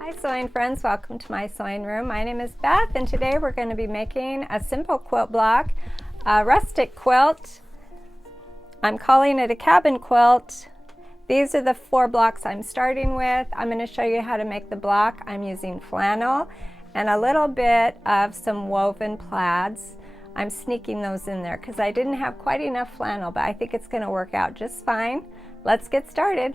Hi sewing friends, welcome to my sewing room. My name is Beth and today we're going to be making a simple quilt block, a rustic quilt. I'm calling it a cabin quilt. These are the 4 blocks I'm starting with. I'm going to show you how to make the block. I'm using flannel and a little bit of some woven plaids. I'm sneaking those in there because I didn't have quite enough flannel, but I think it's going to work out just fine. Let's get started.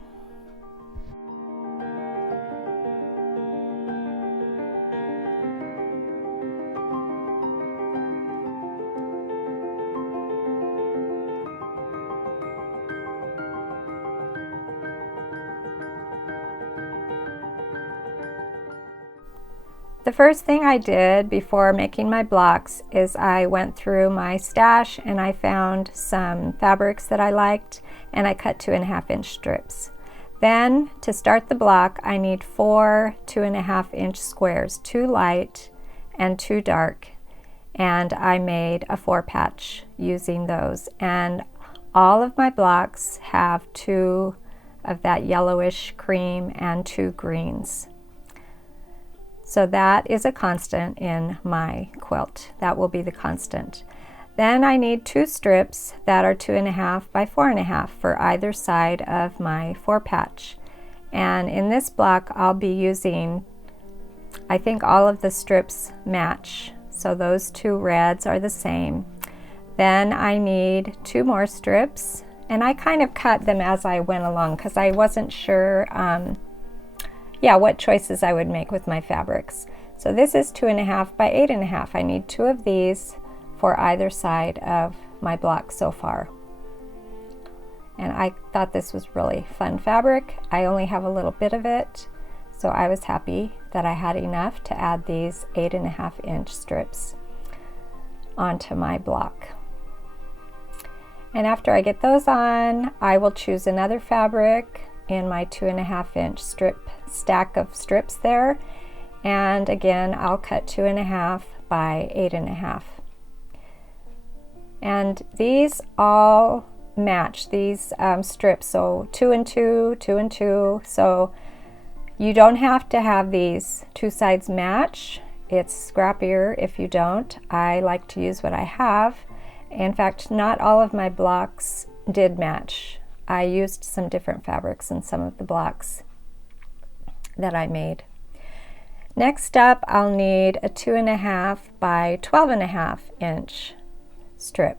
The first thing I did before making my blocks is I went through my stash and I found some fabrics that I liked and I cut 2.5-inch strips. Then to start the block I need 4 2.5-inch squares, 2 light and 2 dark, and I made a 4 patch using those, and all of my blocks have 2 of that yellowish cream and 2 greens. So that is a constant in my quilt. That will be the constant. Then I need 2 strips that are 2.5 by 4.5 for either side of my 4 patch. And in this block I'll be using, I think all of the strips match. So those 2 reds are the same. Then I need 2 more strips, and I kind of cut them as I went along because I wasn't sure what choices I would make with my fabrics. So this is 2.5 by 8.5. I need 2 of these for either side of my block so far. And I thought this was really fun fabric. I only have a little bit of it, so I was happy that I had enough to add these 8.5-inch strips onto my block. And after I get those on, I will choose another fabric in my 2.5-inch strip stack of strips there, and again I'll cut 2.5 by 8.5. And these all match, these strips, so 2 and 2, 2 and 2, so you don't have to have these 2 sides match. It's scrappier if you don't. I like to use what I have. In fact, not all of my blocks did match. I used some different fabrics in some of the blocks that I made. Next up, I'll need a 2.5 by 12.5-inch strip.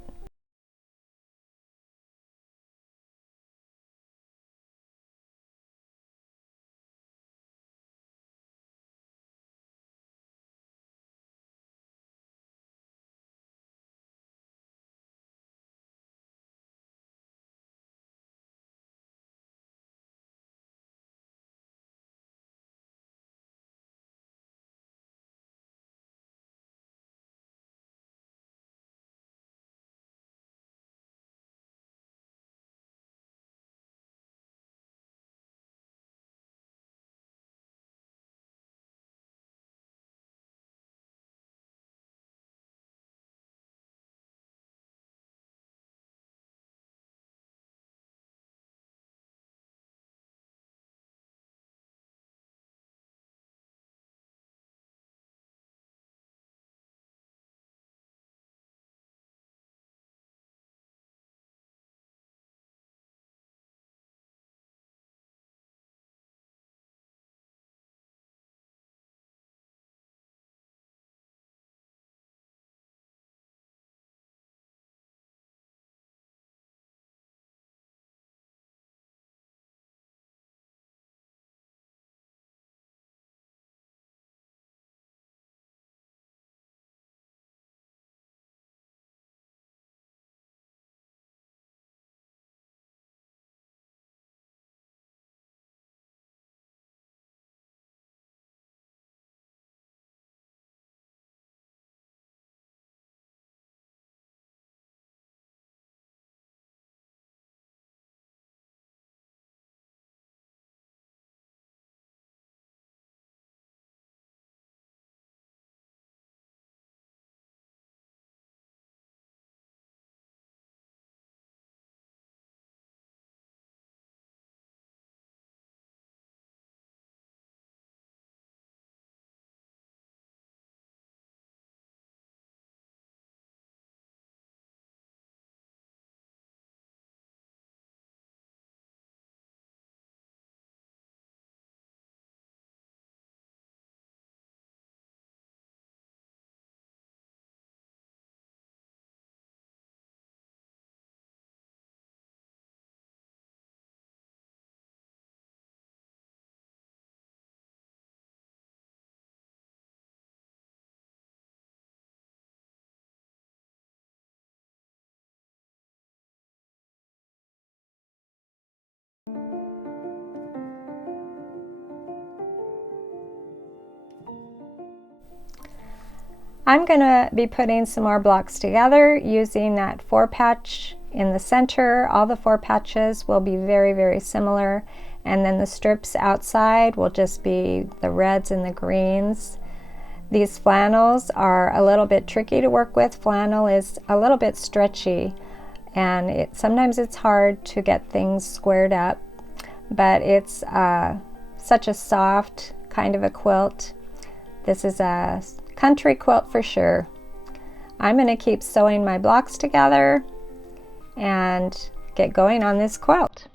I'm going to be putting some more blocks together using that 4-patch in the center. All the 4 patches will be very, very similar, and then the strips outside will just be the reds and the greens. These flannels are a little bit tricky to work with. Flannel is a little bit stretchy, and sometimes it's hard to get things squared up, but it's such a soft kind of a quilt. This is a country quilt for sure. I'm going to keep sewing my blocks together and get going on this quilt.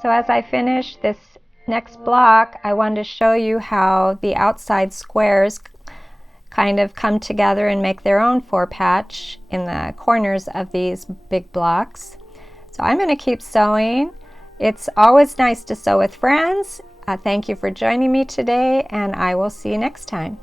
So as I finish this next block, I wanted to show you how the outside squares kind of come together and make their own 4-patch in the corners of these big blocks. So I'm going to keep sewing. It's always nice to sew with friends. Thank you for joining me today, and I will see you next time.